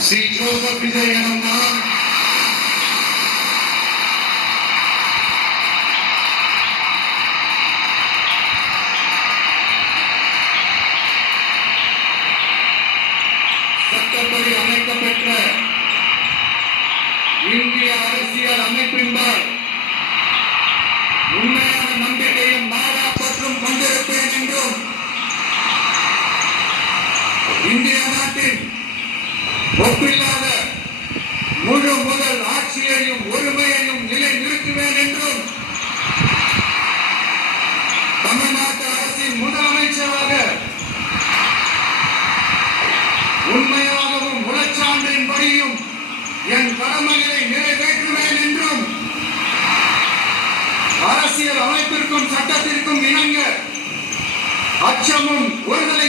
Shri Joseph विजय சட்டப்படி அமைக்கப்பெற்ற இந்திய அரசியல் அமைப்பின்பால் உண்மையான நம்பிக்கையும் நாடாப்பற்றும் கொண்டிருப்பேன் என்றும் இந்திய நாட்டின் ஒப்பில்லாத முழு முதல் ஆட்சியையும் ஒருமையையும் நிலை நிறுத்துவேன் என்றும் தமிழ்நாட்டு அரசின் முதலமைச்சராக உண்மையாகவும் உளச்சான்றின்படியும் என் கடமைகளை நிறைவேற்றுவேன் என்றும் அரசியல் அமைப்பிற்கும் சட்டத்திற்கும் இணங்க அச்சமும் ஒருதலை